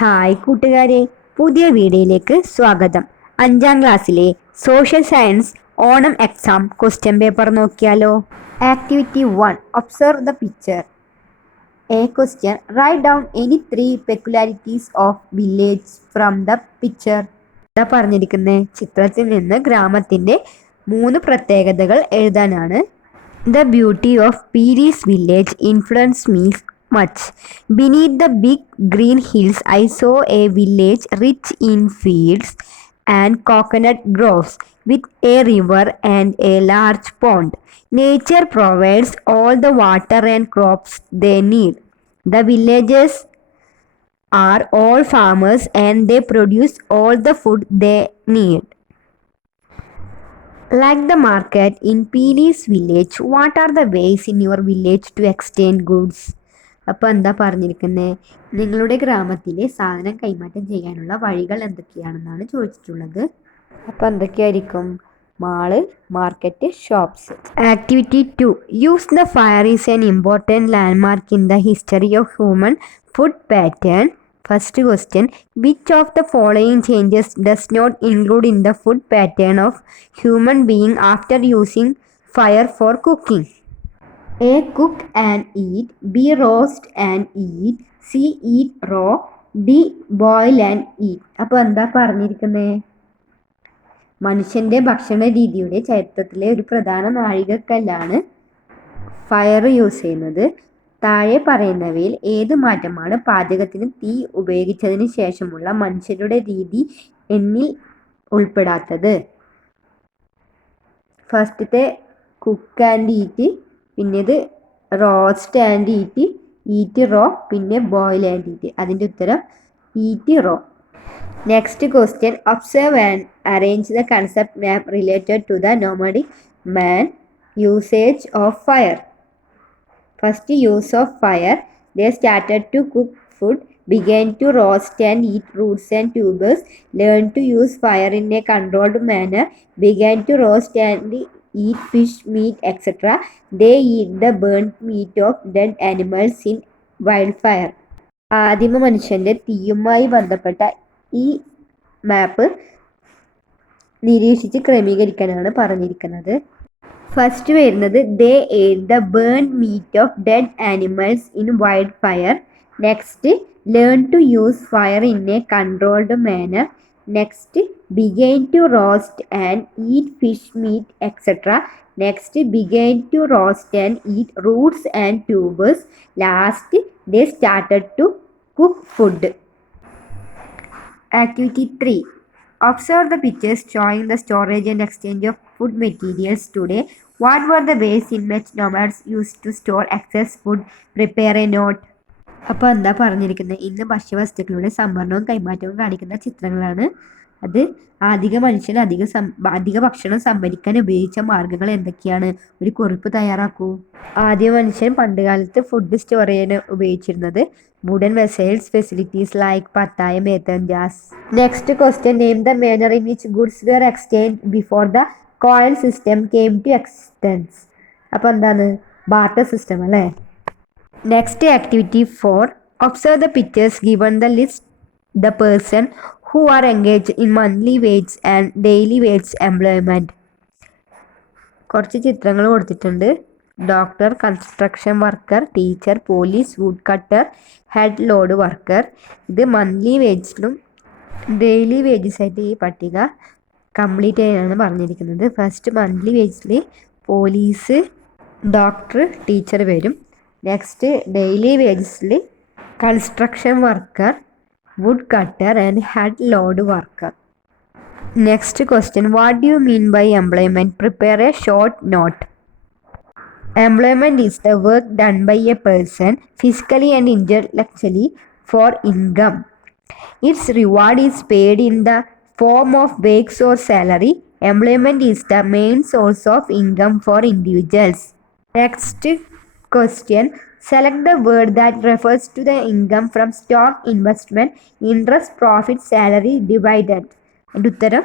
Hi കൂട്ടുകാരെ, പുതിയ വീഡിയോയിലേക്ക് സ്വാഗതം. 5ാം ക്ലാസ്സിലെ social science Onam exam question paper നോക്കിയാലോ. Activity 1, observe the picture. A question, write down any 3 peculiarities of village from the picture. എന്താ പറഞ്ഞിരിക്കുന്നത്? ചിത്രത്തിൽ നിന്ന് ഗ്രാമത്തിൻ്റെ 3 പ്രത്യേകതകൾ എഴുതാനാണ്. The beauty of Piri's village influenced me much. Beneath the big green hills, I saw a village rich in fields and coconut groves, with a river and a large pond. Nature provides all the water and crops they need. The villagers are all farmers and they produce all the food they need. Like the market in Piri's village, what are the ways in your village to exchange goods? അപ്പോൾ എന്താ പറഞ്ഞിരിക്കുന്നത്? നിങ്ങളുടെ ഗ്രാമത്തിലെ സാധനം കൈമാറ്റം ചെയ്യാനുള്ള വഴികൾ എന്തൊക്കെയാണെന്നാണ് ചോദിച്ചിട്ടുള്ളത്. അപ്പോൾ എന്തൊക്കെയായിരിക്കും? Mall, market, shops. Activity 2, use the fire is an important landmark in the history of human food pattern. First question, which of the following changes does not include in the food pattern of human being after using fire for cooking? A, cook and eat. B, roast and eat. C, eat raw. D, boil and eat. അപ്പോൾ എന്താ പറഞ്ഞിരിക്കുന്നത്? മനുഷ്യൻ്റെ ഭക്ഷണ രീതിയുടെ ചരിത്രത്തിലെ ഒരു പ്രധാന നാഴികക്കല്ലാണ് fire use ചെയ്യുന്നത്. താഴെ പറയുന്നവയിൽ ഏത് മാറ്റമാണ് പാചകത്തിന് തീ ഉപയോഗിച്ചതിന് ശേഷമുള്ള മനുഷ്യരുടെ രീതി എന്നിൽ ഉൾപ്പെടാത്തത്? ഫസ്റ്റത്തെ കുക്ക് ആൻഡ് ഈറ്റ്, പിന്നേത് റോസ്റ്റ് ആൻഡ് ഈറ്റ് റോ, പിന്നെ ബോയിൽ ആൻഡ് ഈറ്റ്. അതിൻ്റെ ഉത്തരം eat raw. Next question, observe and arrange the concept map related to the nomadic man usage of fire. First, use of fire. They started to cook food, began to roast and eat roots and tubers, learned to use fire in a controlled manner, began to roast and eat fish, meat, etc. They eat the burnt meat of dead animals in wildfire. ആദിമ മനുഷ്യൻ്റെ തീയുമായി ബന്ധപ്പെട്ട ഈ മാപ്പ് നിരീക്ഷിച്ച് ക്രമീകരിക്കാനാണ് പറഞ്ഞിരിക്കുന്നത്. First വരുന്നത് they ate the burnt meat of dead animals in wild fire. Next, learn to use fire in a controlled manner. Next, begin to roast and eat fish meat etcetera. Next, begin to roast and eat roots and tubers. Last, they started to cook food. Activity 3, observe the pictures showing the storage and exchange of food materials today. What were the ways in which nomads used to store excess food? Prepare a note. അപ്പോൾ എന്താ പറഞ്ഞിരിക്കുന്നത്? ഇന്ന് ഭക്ഷ്യവസ്തുക്കളുടെ സംഭരണവും കൈമാറ്റവും കാണിക്കുന്ന ചിത്രങ്ങളാണ്. അത് മനുഷ്യൻ അധിക ഭക്ഷണം സംഭരിക്കാൻ ഉപയോഗിച്ച മാർഗങ്ങൾ എന്തൊക്കെയാണ്? ഒരു കുറിപ്പ് തയ്യാറാക്കൂ. മനുഷ്യൻ പണ്ടുകാലത്ത് ഫുഡ് സ്റ്റോർ ചെയ്യാൻ ഉപയോഗിച്ചിരുന്നത് wooden vessels, facilities like പത്തായം, മേത്തൻ, ജാസ്. Next question, name the manner in which goods were exchange before the coin system came to existence. അപ്പോൾ എന്താണ്? ബാർട്ടർ സിസ്റ്റം അല്ലേ. Next activity 4, observe the pictures given the list the person who are engaged in monthly wage and daily wage employment. കുറച്ച് ചിത്രങ്ങൾ കൊടുത്തിട്ടുണ്ട്. Doctor, construction worker, teacher, police, wood cutter, head load worker. ഇത് monthly വേജിലും daily wages ആയിട്ട് ഈ പട്ടിക complete ചെയ്യാനാണ് പറഞ്ഞിരിക്കുന്നത്. ഫസ്റ്റ് മന്ത്ലി വേജിൽ പോലീസ്, ഡോക്ടർ, ടീച്ചർ വരും. നെക്സ്റ്റ് ഡെയിലി വേജസിൽ construction worker, wood cutter and head load worker. Next question, what do you mean by employment? Prepare a short note. Employment is the work done by a person physically and intellectually for income. Its reward is paid in the form of wages or salary. Employment is the main source of income for individuals. Next question, select the word that refers to the income from stock, investment, interest, profit, salary, dividend. And ഉത്തരം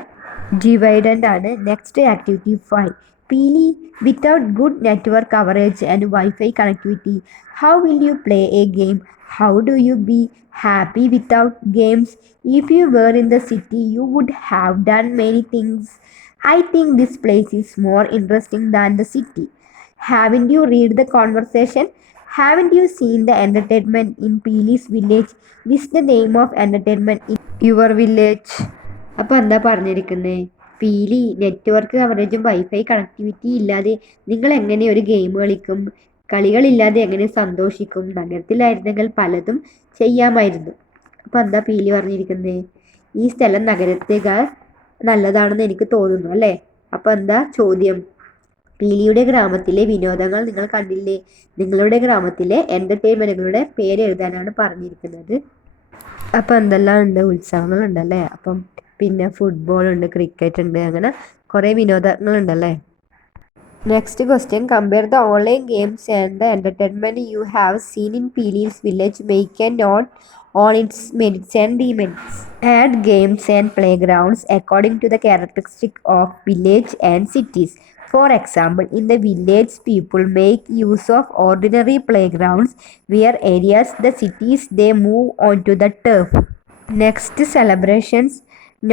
ഡിവൈഡൻഡ് ആണ്. Next activity 5, Pili, without good network coverage and Wi-Fi connectivity, how will you play a game? How do you be happy without games? If you were in the city, you would have done many things. I think this place is more interesting than the city. Haven't you read the conversation? Haven't you seen the entertainment in Peely's village? This is the name of entertainment in your village. അപ്പോൾ എന്താ പറഞ്ഞിരിക്കുന്നത്? പീലി network കവറേജും wifi connectivity ഇല്ലാതെ നിങ്ങൾ എങ്ങനെ ഒരു game കളിക്കും? കളികളില്ലാതെ എങ്ങനെ സന്തോഷിക്കും? നഗരത്തിലായിരുന്നെങ്കിൽ പലതും ചെയ്യാമായിരുന്നു. അപ്പോൾ എന്താ പീലി പറഞ്ഞിരിക്കുന്നത്? ഈ സ്ഥലം നഗരത്തേക്കാൾ നല്ലതാണെന്ന് എനിക്ക് തോന്നുന്നു അല്ലേ? അപ്പോൾ എന്താ ചോദ്യം? പീലിയുടെ ഗ്രാമത്തിലെ വിനോദങ്ങൾ നിങ്ങൾ കണ്ടില്ലേ? നിങ്ങളുടെ ഗ്രാമത്തിലെ എൻ്റർടൈൻമെൻറ്റുകളുടെ പേര് എഴുതാനാണ് പറഞ്ഞിരിക്കുന്നത്. അപ്പോൾ എന്തെല്ലാം ഉണ്ട്? ഉത്സവങ്ങളുണ്ടല്ലേ? അപ്പം പിന്നെ ഫുട്ബോൾ ഉണ്ട്, ക്രിക്കറ്റ് ഉണ്ട്, അങ്ങനെ കുറേ വിനോദങ്ങളുണ്ടല്ലേ? Next question. Compare the online games and the entertainment you have seen in Peely's village. Make a note on its merits and demerits. Add games and playgrounds according to the characteristic of village and cities. For example, in the village, people make use of ordinary playgrounds, where areas the cities they move onto the turf. Next, celebrations.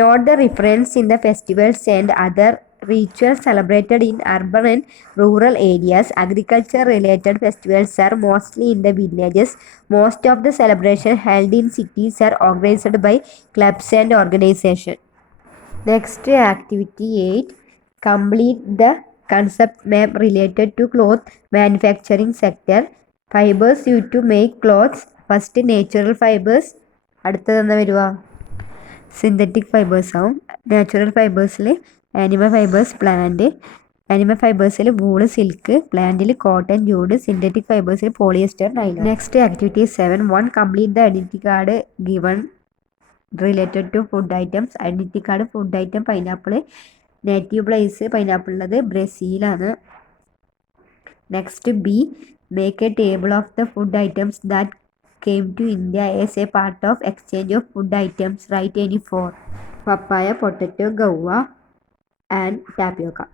Note the reference in the festivals and other rituals celebrated in urban and rural areas. Agriculture-related festivals are mostly in the villages. Most of the celebrations held in cities are organized by clubs and organizations. Next, activity 8. Complete the concept map related to cloth manufacturing sector. Fibers used to make clothes. First, natural fibers. അടുത്തതെന്താ വരിക? Synthetic fibres ആവും. Natural ഫൈബേഴ്സിൽ animal fibres, plant. Animal ഫൈബേഴ്സിൽ wool, silk. പ്ലാന്റിൽ cotton, jute. Synthetic ഫൈബേഴ്സിൽ polyester, nylon. Next activity 7. 1. Complete the identity card given related to food items. Identity card food item pineapple. Native place പൈനാപ്പിളിനത് ബ്രസീലാണ്. Next B. Make a table of the food items that came to India as a part of exchange of food items. Write any four. Papaya, potato, guava and tapioca.